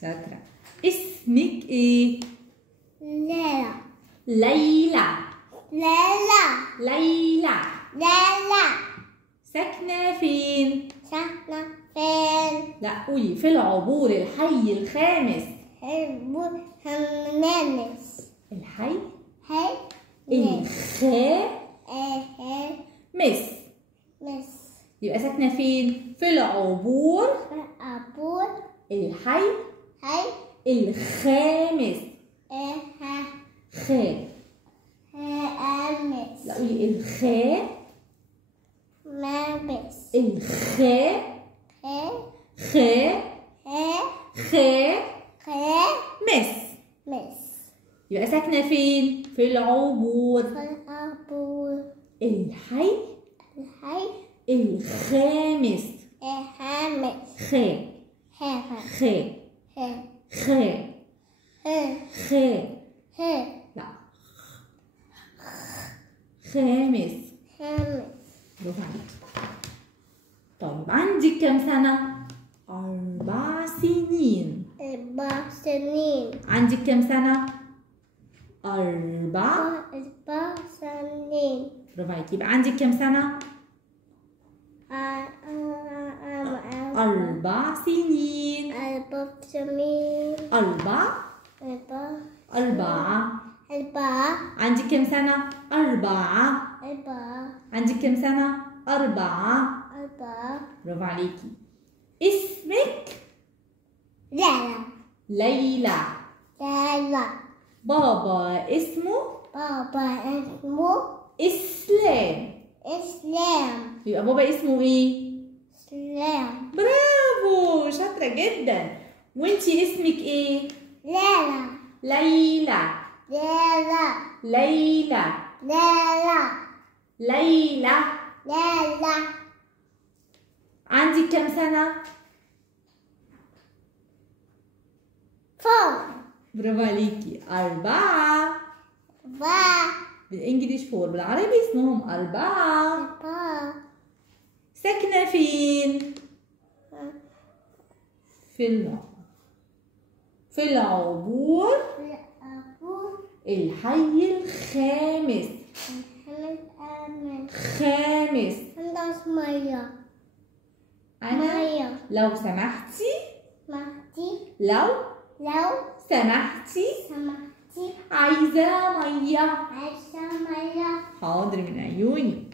شاطرة. اسمك ايه؟ ليلى. ليلى. ليلى. ليلى. ليلى. ساكنة فين؟ ساكنة فين؟ لا قولي. في العبور الحي الخامس. البور همنانس. الحي هي مس. مس. يبقى ساكنة فين؟ في العبور أبور الحي هي الخامس. خ. هامس. لا قولي الخ. مامس. الخ. خ. خ. مس. مس. يبقى ساكنة فين؟ في العبور أبور الحي الحي الخامس. هامس. خ. خ. خ. خ. لا خامس. برافو عليك. طيب عندك كم سنة؟ 4 سنين. 4 سنين. عندك كم سنة؟ 4 سنين. برافو عليك. يبقى عندك كم سنة؟ 4 سنين. 4 سنين. 4. عندك كم سنة؟ 4. 4. عندك كم سنة؟ 4. برافو عليكي. اسمك؟ ليلى. ليلى. ليلى. بابا اسمه؟ بابا اسمه إسلام. إسلام. يبقى بابا اسمه إيه؟ إسلام. برافو شاطرة جدا. وانتي اسمك إيه؟ ليلى. ليلى. ليلى. ليلى. ليلى. ليلى. ليلى. عندك كم سنة؟ 4. برافو عليكي. 4. 4. بالإنجليش 4، بالعربي اسمهم 4. 4. ساكنة فين؟ في العبور الحي الخامس. خامس. عندك مية. أنا لو سمحتي. لو سمحتي سمحتي عايزة مية. عايزة مية. حاضر من عيوني.